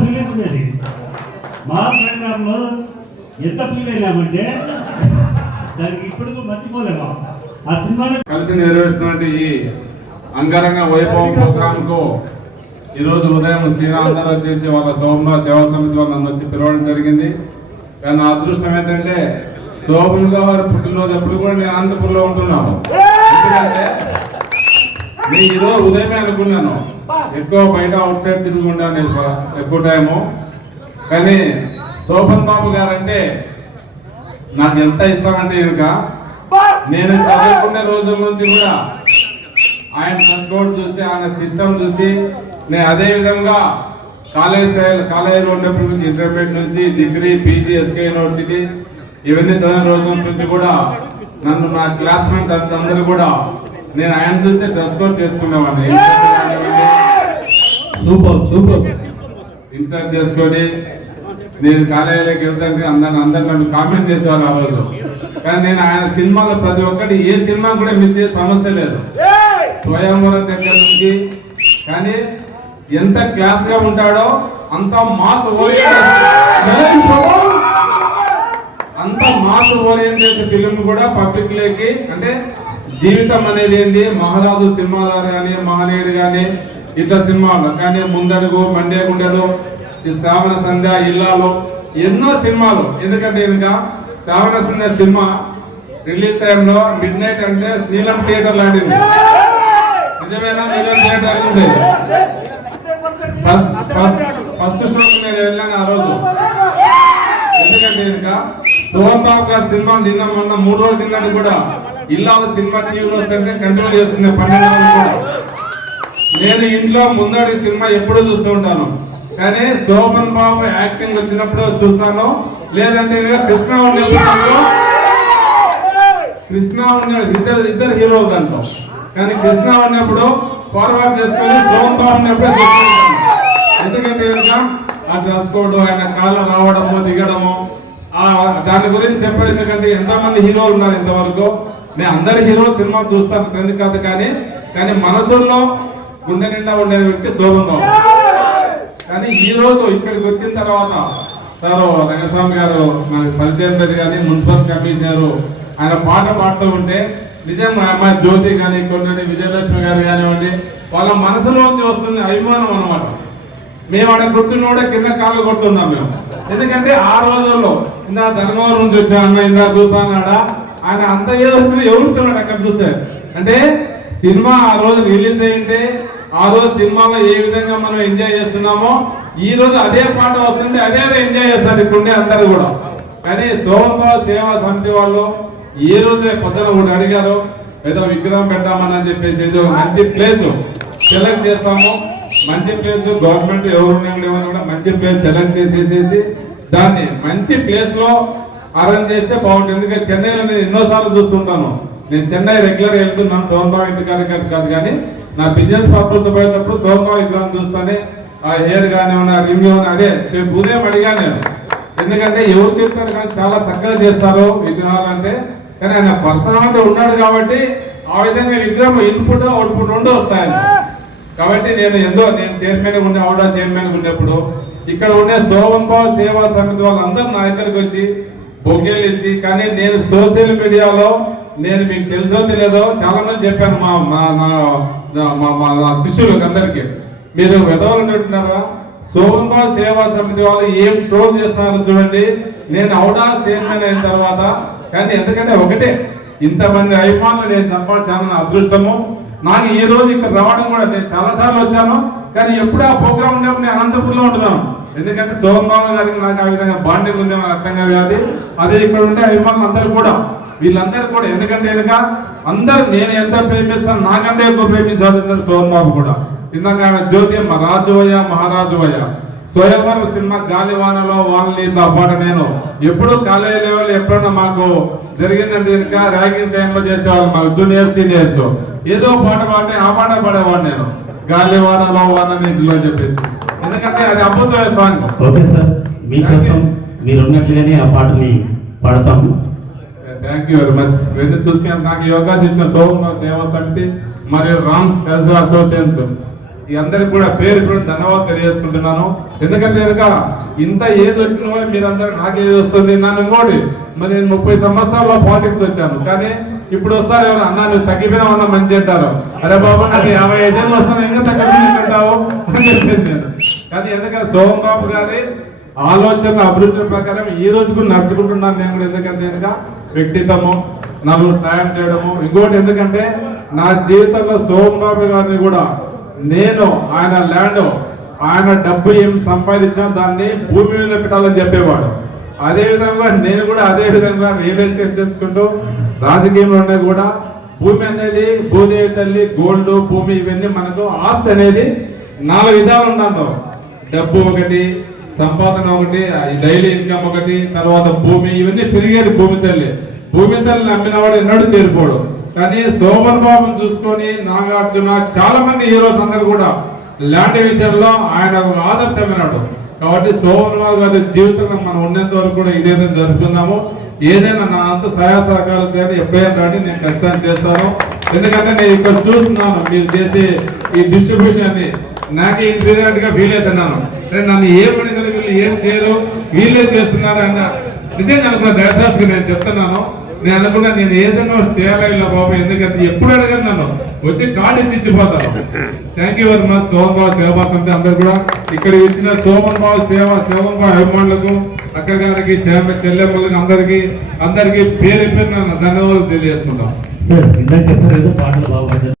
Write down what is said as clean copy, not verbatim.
Feeling ఉండేది మా ప్రోగ్రాంలో. ఎంత ఫీల్ అయినామంటే దానికి ఇప్పటికీ మర్చిపోలేము. ఆ సినిమాలో కలిసి నిర్వహిస్తున్నటువంటి ఈ అంగరంగ వైభవం ప్రోగ్రామ్ కు ఈరోజు ఉదయం శ్రీరాంధ్ర చేసి వాళ్ళ శోభన సేవా సమితి వాళ్ళు నన్ను వచ్చి పిలవడం జరిగింది. కానీ నా అదృష్టం ఏంటంటే శోభన్ గారు పుట్టినరోజు ఎప్పుడు కూడా నేను అనంతపురంలో ఉంటున్నాను. ఎందుకంటే నేను ఈరోజు ఉదయమే అనుకున్నాను, ఎక్కువ బయట అవుట్ సైడ్ తిరుగుంటాను నేను ఎక్కువ టైము. కానీ శోభన్ బాబు గారు అంటే నాకు ఎంత ఇష్టం అంటే కనుక నేను చదువుకునే రోజుల నుంచి కూడా ఆయన సపోర్ట్ చూసి ఆయన సిస్టమ్ చూసి నేను అదే విధంగా కాలేజీలో ఉన్నప్పటి నుంచి ఇంటర్మీడియట్ నుంచి డిగ్రీ పీజీ ఎస్కే యూనివర్సిటీ ఇవన్నీ చదివిన రోజుల నుంచి కూడా నన్ను నా క్లాస్మేట్ అందరూ కూడా నేను ఆయన చూస్తే డ్రెస్ కోడ్ చేసుకునేవాడిని. సూపర్ ఇన్సర్ట్ చేసుకొని నేను కాలేజీలోకి వెళ్తానికి అందరు నన్ను కామెంట్ చేసేవాళ్ళు ఆ రోజు. కానీ నేను ఆయన సినిమాలో ప్రతి ఒక్కటి ఏ సినిమా కూడా మిస్ చేసే సమస్య లేదు. స్వయంవరం దగ్గర నుంచి కానీ ఎంత క్లాస్ గా ఉంటాడో అంత మాస్ ఓరియంటెడ్ ఫిలిం కూడా పబ్లిక్ లేకి అంటే జీవితం అనేది ఏంది, మహారాజు సినిమాదారు కానీ మహనీయుడు కానీ ఇట్లా సినిమాలు కానీ ముందడుగు మండే గుండెలు ఈ శ్రావణ సంధ్య ఇల్లాలు ఎన్నో సినిమాలు. ఎందుకంటే ఇంకా శ్రావణ సంధ్య సినిమా రిలీజ్ టైంలో మిడ్ నైట్ అంటే నీలం థియేటర్ లాంటిది. నిజమేనా? నీలం థియేటర్ ఉంది. ఫస్ట్ షోకి నేను వెళ్ళాను ఆ రోజు. ఎందుకంటే ఇంకా సోహన్ బాబు గారి సినిమా నిన్న మొన్న 3 రోజుల కింద కూడా ఇల్లాల సినిమా టీవీలో వస్తే కంటిన్యూ చేసుకునే 12 రోజులు కూడా నేను ఇంట్లో ముందడి సినిమా ఎప్పుడూ చూస్తూ ఉంటాను. కానీ శోభన్ బాబు యాక్టింగ్ వచ్చినప్పుడు చూస్తాను, లేదంటే కృష్ణ ఉన్నప్పుడు ఇద్దరు హీరో దాంట్లో. కానీ కృష్ణ ఉన్నప్పుడు ఫార్వర్డ్ చేసుకుని శోభన్ బాబు ఉన్నప్పుడే చూసుకుంటాను. ఎందుకంటే ఆ డ్రెస్ కోడ్ ఆయన కాళ్ళు రావడము దిగడము దాని గురించి చెప్పారు. ఎందుకంటే ఎంతమంది హీరోలు ఉన్నారు ఇంతవరకు. నేను అందరి హీరో సినిమా చూస్తాను ఎందుకు కాదు, కానీ మనసుల్లో గుండె నిండా ఉండే వ్యక్తి శోభన్ బాబు. కానీ ఈ రోజు ఇక్కడికి వచ్చిన తర్వాత సార్ రంగస్వామి గారు మనకి పరిచయం లేదు కానీ మున్సిపల్ కమిషనర్ ఆయన పాట పాడుతూ ఉంటే నిజంగా అమ్మాయి జ్యోతి కానీ కొన్ని విజయలక్ష్మి గారు కానివ్వండి వాళ్ళ మనసులోంచి వస్తుంది అభిమానం అన్నమాట. మేము ఆడ కూర్చుని కూడా కింద కాళ్ళు కొడుతున్నాం మేము. ఎందుకంటే ఆ రోజుల్లో ఇందా ధర్మవరం చూసాను అన్న ఇందా చూస్తానాడా ఆయన అంత ఏదో వచ్చినా ఎవరుతున్నాడు అక్కడ చూస్తే. అంటే సినిమా ఆ రోజు రిలీజ్ అయింటే ఆ రోజు సినిమాలో ఏ విధంగా మనం ఎంజాయ్ చేస్తున్నామో ఈ రోజు అదే పాట వస్తుంటే అదే ఎంజాయ్ చేస్తారు ఇప్పుడుండే అందరూ కూడా. కానీ శోభన్ బాబు సేవా సమితి వాళ్ళు ఏ రోజే పొద్దున ఒకటి అడిగారు, ఏదో విగ్రహం పెడతామని చెప్పేసి మంచి ప్లేస్ సెలెక్ట్ చేస్తాము. మంచి ప్లేస్ గవర్నమెంట్ ఎవరు కూడా మంచి ప్లేస్ సెలెక్ట్ చేసేసి దాన్ని మంచి ప్లేస్ లో అరేంజ్ చేస్తే బాగుంటుంది. ఎందుకంటే చెన్నైలో నేను ఎన్నోసార్లు చూస్తుంటాను. నేను చెన్నై రెగ్యులర్ వెళ్తున్నాను శోభన్ బాబు ఇంటి కాదు కానీ నా బిజినెస్ పర్పస్ తో పోయేటప్పుడు శోభన్ బాబు విగ్రహం చూస్తానే ఆ హెయిర్ కానివ్వండి ఆ రింగ్ అదే ఉదయం అడిగా నేను. ఎందుకంటే ఎవరు చెప్తారు కానీ చాలా చక్కగా చేస్తారు విగ్రహాలంటే. కానీ ఆయన పర్సనాలిటీ ఉన్నాడు కాబట్టి ఆ విధంగా విగ్రహం ఇన్పుట్ అవుట్పుట్ 2 వస్తాయని. కాబట్టి నేను చైర్మన్ ఉండే ఆవిడ చైర్మన్ ఉన్నప్పుడు ఇక్కడ ఉండే శోభన్ బాబు సేవా సమితి వాళ్ళందరూ నా దగ్గరికి వచ్చి బొకేలు ఇచ్చి. కానీ నేను సోషల్ మీడియాలో నేను మీకు తెలుసో తెలియదో చాలా మంది చెప్పాను మా శిష్యులకు అందరికి, మీరు వెదవలు ఉంటున్నారా శోభన్ బాబు సేవా సమితి వాళ్ళు ఏం ట్రోల్ చేస్తున్నారు చూడండి. నేను అవుడా చైర్మన్ అయిన తర్వాత కానీ ఎందుకంటే ఒకటే ఇంతమంది అభిమానులు నేను సంపాదించాను అదృష్టము. నాకు ఈ రోజు ఇక్కడ రావడం కూడా నేను చాలాసార్లు వచ్చాను. కానీ ఎప్పుడు ఆ ప్రోగ్రామ్ ఉన్నప్పుడు నేను అనంతపురంలో ఉంటున్నాను. ఎందుకంటే శోభన్ బాబు గారికి నాకు ఆ విధంగా బాండింగ్ ఉంది అర్థం కాదు. అదే ఇక్కడ ఉండే అభిమానులు అందరూ కూడా వీళ్ళందరూ కూడా ఎందుకంటే అందరూ నేను ఎంత ప్రేమిస్తాను నాకంటే ఎక్కువ ప్రేమించాలి శోభన్ బాబు కూడా. ఇందాక జ్యోతి అమ్మ రాజువయ్య మహారాజువయ్య స్వయంవరం సినిమా గాలివానలో వాళ్ళని పాట నేను ఎప్పుడు కాలేజీ లెవెల్ ఎప్పుడన్నా మాకు జరిగిందంటే ఇంకా ర్యాగింగ్ టైంలో చేసేవాళ్ళు మాకు జూనియర్ సీనియర్స్ ఏదో పాట పాడితే ఆ పాట పాడేవాడు నేను గాలివానలో వానని ఇంట్లో చెప్పేసి. ఎందుకంటే అది అద్భుతమైన సాంగ్. ఓకే సార్, మీకోసం మీరు ఉన్నట్లుగానే ఆ పాటని పాడతాము. Thank you very much. వెళ్తే చూసుకుని నాకు ఈ అవకాశం ఇచ్చిన శోభన్ బాబు సేవా సమితి మరియు రామ్స్ కల్చరల్ అసోసియేషన్స్ ఈ అందరికి కూడా పేరు ధన్యవాదాలు తెలియజేసుకుంటున్నాను. ఎందుకంటే కనుక ఇంత ఏజ్ వచ్చిన వాళ్ళు మీరందరూ నాకు ఏజ్ వస్తుంది నన్ను ఇంకోటి మరి నేను 30 సంవత్సరాల్లో పాలిటిక్స్ వచ్చాను, కానీ ఇప్పుడు వస్తారు ఎవరు అన్నా నువ్వు తగ్గిపోయినా ఉన్నా మంచి అంటారు. అరే బాబు నాకు 55 ఏళ్ళు వస్తాను ఇంకా తగ్గిపోయింటావు అని చెప్పేది నేను. కానీ ఎందుకంటే సోమన్ బాబు గారి ఆలోచన అభిరుచుల ప్రకారం ఈ రోజు కూడా నడుచుకుంటున్నాను నేను కూడా. ఎందుకంటే కనుక వ్యక్తిత్వము, నలుగురు సాయం చేయడము, ఇంకోటి ఎందుకంటే నా జీవితంలో సోమన్ బాబు గారిని కూడా నేను ఆయన ల్యాండ్ ఆయన డబ్బు ఏం సంపాదించాను దాన్ని భూమి మీద పెట్టాలని చెప్పేవాడు. అదే విధంగా నేను కూడా అదే విధంగా రియల్ ఎస్టేట్ చేసుకుంటూ రాజకీయంలోనే కూడా భూమి అనేది భూదేవి తల్లి, గోల్డ్, భూమి ఇవన్నీ మనకు ఆస్తి అనేది 4 విధాలు ఉంటాను. డబ్బు ఒకటి, సంపాదన ఒకటి, డైలీ ఇన్కమ్ ఒకటి, తర్వాత భూమి, ఇవన్నీ పెరిగేది భూమి తల్లి. భూమి తల్లిని నమ్మినవాడు ఎన్నడూ చేరిపోడు. కానీ సోమన్ బాబుని చూసుకొని నాగార్జున చాలా మంది హీరోస్ అందరూ కూడా ల్యాండ్ విషయంలో ఆయన ఒక ఆదర్శమైనడు. కాబట్టి సోమన్ బాబు గారి జీవితంలో మనం ఉన్నంత వరకు కూడా ఇదేదైనా జరుపుకుందాము. ఏదైనా నా అంత సహాయ సహకారాలు చేయాలి, ఎప్పుడైనా రాండి, నేను ఖచ్చితంగా చేస్తాను. ఎందుకంటే నేను ఇక్కడ చూస్తున్నాను మీరు చేసే ఈ డిస్ట్రిబ్యూషన్ అని నాకే ఇన్ఫీరియర్ గా ఫీల్ అవుతున్నాను. నన్ను ఏమని కదా వీళ్ళు ఏం చేయరు, వీళ్ళే చేస్తున్నారు అన్న నిజంగా అనుకున్న దయశాస్త్రి నేను చెప్తున్నాను. నేను అనుకున్నా నేను ఏదైనా చేయాలి బాబు, ఎందుకంటే ఎప్పుడు అడగదు నన్ను, వచ్చి కార్డు ఇచ్చిపోతాను. Thank you very much Soman Babu సేవా సంస్థ అందరు కూడా ఇక్కడ ఇచ్చిన సోమన్ బాబు సోమన్ బాబు అభిమానులకు, అక్క గారికి, చెల్లెమ్మలకు అందరికి పేరు ధన్యవాదాలు తెలియజేసుకుంటాం. సార్ ఇందాక చెప్పారు పాటలు బాగా